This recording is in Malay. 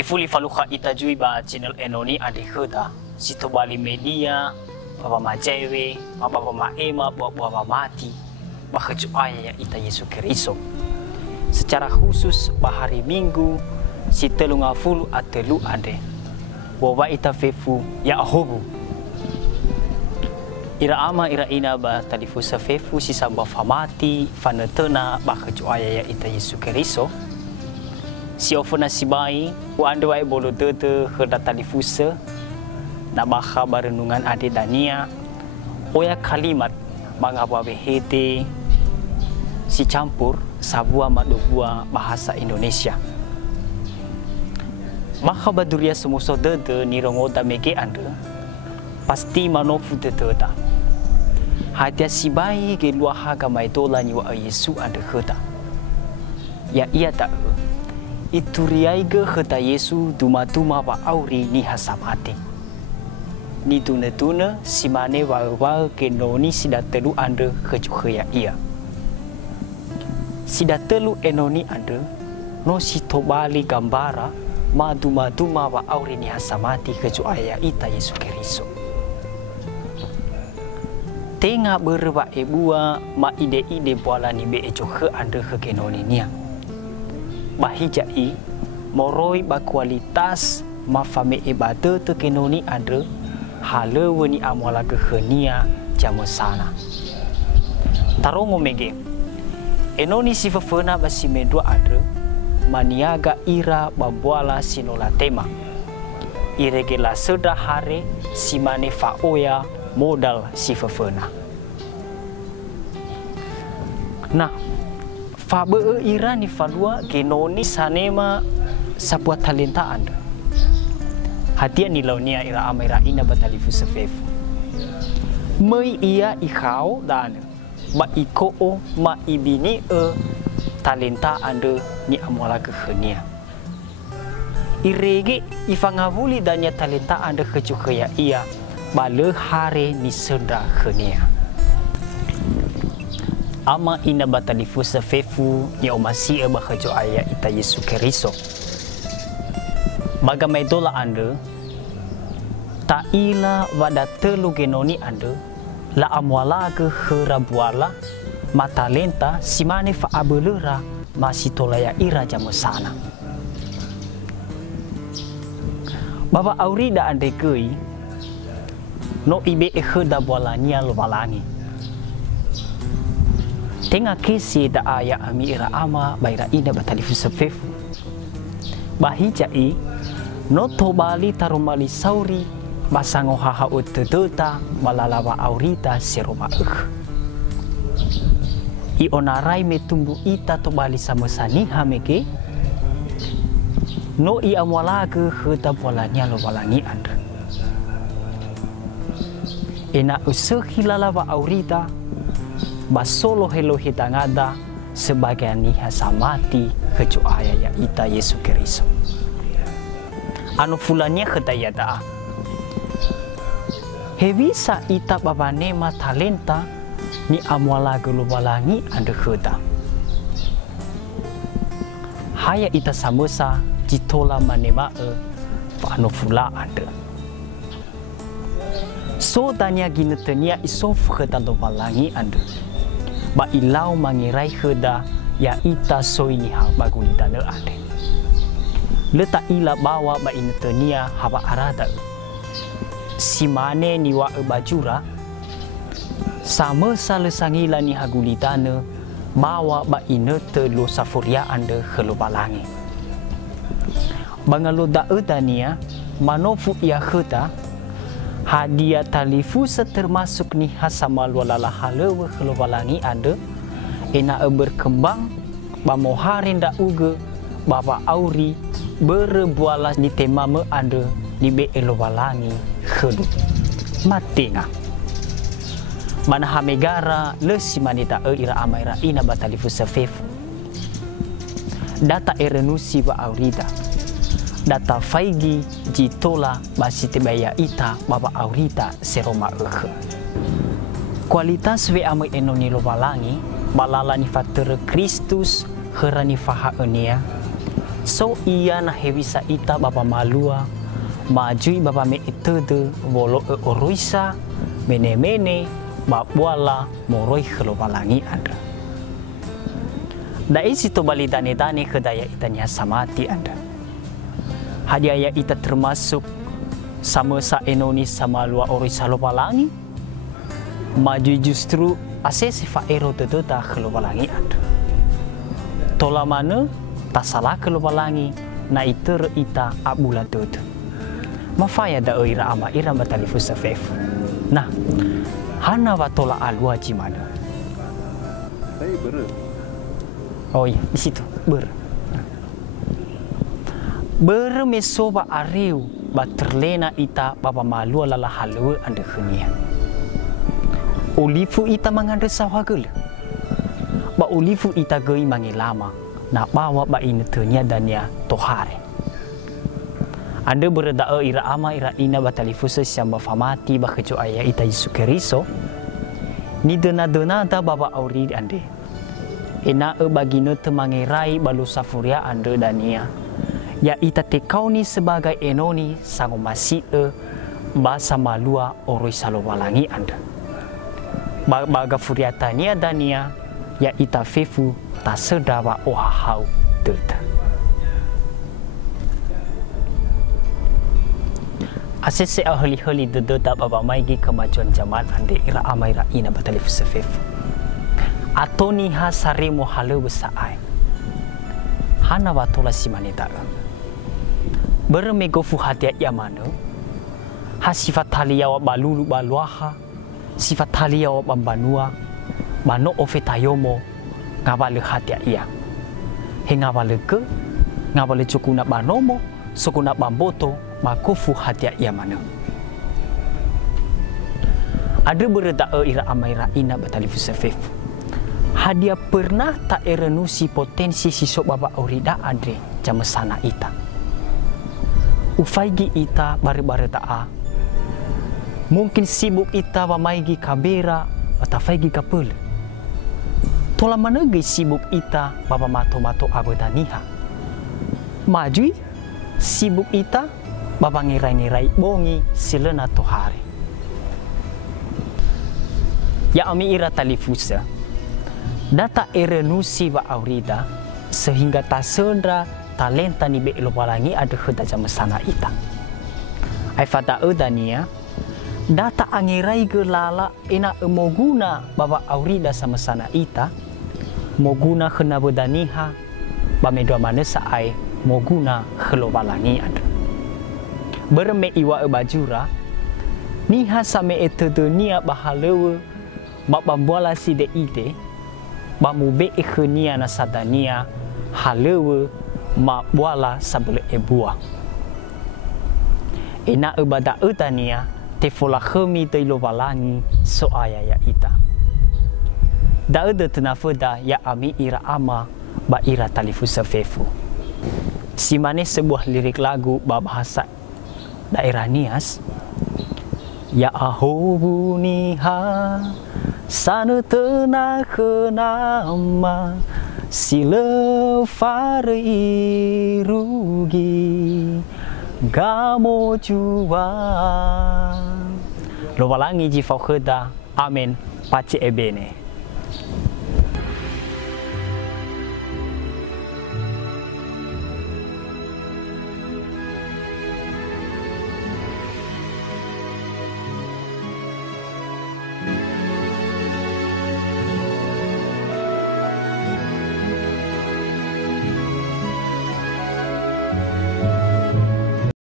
Ifuli faluka itajui ba channel enoni ade khuda sito bali media baba majewe baba maema baba mati bahacu ayah ita Yesus Kristus. Secara khusus bahari Minggu si telunga fulu atelu ade bawa ita fefu ya ahobu ira ama ira ina ba talifu sa fefu si samba famati fanetena bahacu ayah ita Yesus Kristus. Si ofona si bai wa ande wai bolo tete herda talifusa na baha barenungan ade dania oya kalimat mangaba behete si campur sabua madubua bahasa Indonesia. Baha baduria semuso dede ni rongoda mege ande pasti manofu dede. Hatia si bai ge luahaga maidola ni wa Yesu ande heda. Ya ia tak itu riaiga heta Yesu duma-duma ba auri ni hasamati. Ni tuna-tuna si mane wa ke noni sida telu ande kejuhaya ia. Sida telu enoni ande no si tobali gambara ma duma-duma ba auri ni hasamati kejuhaya ita Yesu Kristus. Tengah berba ebua ma ide-ide bola ni be ejohe ande ke noni nia. Bahijai moroi ba kualitas mafame ibadah te kenoni ada halewe ni amwala kehenia jamu sana tarongo mege enoni si fefena basi medua ada maniaga ira babuala sinola tema iregela seda hare si mane faoya modal si fefena. Nah fabe ira ni falua genoni sanema sabuat talenta anda. Hatia ni launia ira amira ina batalifu sefefu. Mei ia ikau dan ma iko ma ibini talenta anda ni amwala kehenia. Irege ifangavuli danya talenta anda kecukaya ia bale hare ni sedra khenia. Ama ina batalifu sefefu ya omasi bahajo ayah ita Yesus Kristus. Bagamai dola anda ta ila wada telu genoni anda la amwala ke herabuala matalenta simane fa abelera masih tolaya ira jamu sana. Baba aurida ande kei no ibe ehda bualania lo balangi. Tengah kesi da ayah amira ama baira ina batalifu sefefu. Bahijai no tobali tarumali sauri basango haha utedota malalawa aurita seroma I onarai metumbu ita tobali sama sani hameke no I amwalaga heta bolanya lo balangi anda. Ena usahilalawa aurita basolo helo hitangada sebagai niha samati kecu ayah ita Yesus Kristus. Anu fulanya ketayada. Hevisa ita babanema talenta ni amwala gelubalangi anda heda. Haya ita samosa jitola manema anu fula anda. So tanya ginetenia isof hetan balangi anda. Ba ilau mangirai heda ya ita soini ha bagulita ne ade. Letak ila bawa ba inetenia haba arada. Simane ni wa bajura sama salesangila ni hagulita ne bawa ba inete lo safuria ande helo balangi. Bangalo da edania manofu ia heda hadiah talifusa termasuk ni hasamal walala halewe kelobalangi anda ena berkembang bamoharin da uge bapa auri berbualas ni temame anda ni be elobalangi khelu matinga mana hamegara lesi manita ira amaira ina batalifusa fefu data erenusi ba aurida data faigi jitola basi tebaya ita baba aurita seroma kualitas we ame enoni lo balangi balala ni faktor Kristus herani faha enia So ia na hewisa ita bapa malua majui bapa me itede wolo oruisa mene babwala moroi khlobalangi anda. Da isi to bali dane kedaya itanya samati anda. Hadiaya ita termasuk sama sa enoni sama lua oruisa lobalangi maju justru asesi fa ero teteta khlobalangi anda. Tola mana tak salah khlobalangi na iter ita abula tete. Mafaya da ira ama ira batalifu safef. Nah, hana watola alua gimana? Saya Oh iya, di situ mesoba ariu ba terlena ita bapa malu lala halua anda khenia. Olifu ita manganda sawagel. Ba olifu ita gei mangilama na bawa ba ina tenya dania tohare. Anda berada ira ama ira ina batalifusa siamba famati bakejo ayah ita Yesus Keriso ni dena da baba auri ande ena bagino temangerai balu safuria ande dania ya ita tekau ni sebagai enoni sango masih basa malua oroi salowalangi anda baga furiatania dania ya ita fefu ta sedawa ohahau teta. Asese ahli dedeta baba maigi kemajuan zaman ande ira amaira ina batalif sefef. Atoni ha saremo halu besaai. Hana watola simaneta. Bermego fu hatia yamano. Ha sifat halia wa balulu baluaha. Sifat halia wa bambanua. Mano ofetayomo ngabale hatia iya. He ngabale ke ngabale cukuna banomo sukuna bamboto makufu hatia ia mana. Ada berita ira amaira ina batalifu sefef. Hadia pernah tak erenusi potensi sisok baba aurida andre jama sana ita. Ufaigi ita bare-bare ta'a. Mungkin sibuk ita wamaigi kabera atau faigi kapul. Tola mana gay sibuk ita baba mato-mato abadaniha. Majui sibuk ita baba ngirai-ngirai bongi silena tohari. Ya ami ira talifusa data erenusi ba aurida sehingga tasendra talenta ni be lopalangi ada heda jama sana ita. Ai fata udania data angirai gelala ina emoguna baba aurida sama sana ita moguna khena bedaniha ba medwa manesa ai moguna khlobalangi ada. Berme iwa bajura niha same etedenia bahalewe babambola si de ide bamube ikhnia na sadania halewe ma bola sabele ebua ena ebada utania tefola khemi te lobalangi so aya ya ita da ede tenafoda ya ami ira ama ba ira talifusa fefu simane sebuah lirik lagu bahasa daerah Nias ya ahobuniha sana tena kenama sila fari rugi gamo jua lobalangi jifau kheda amen pace ebene.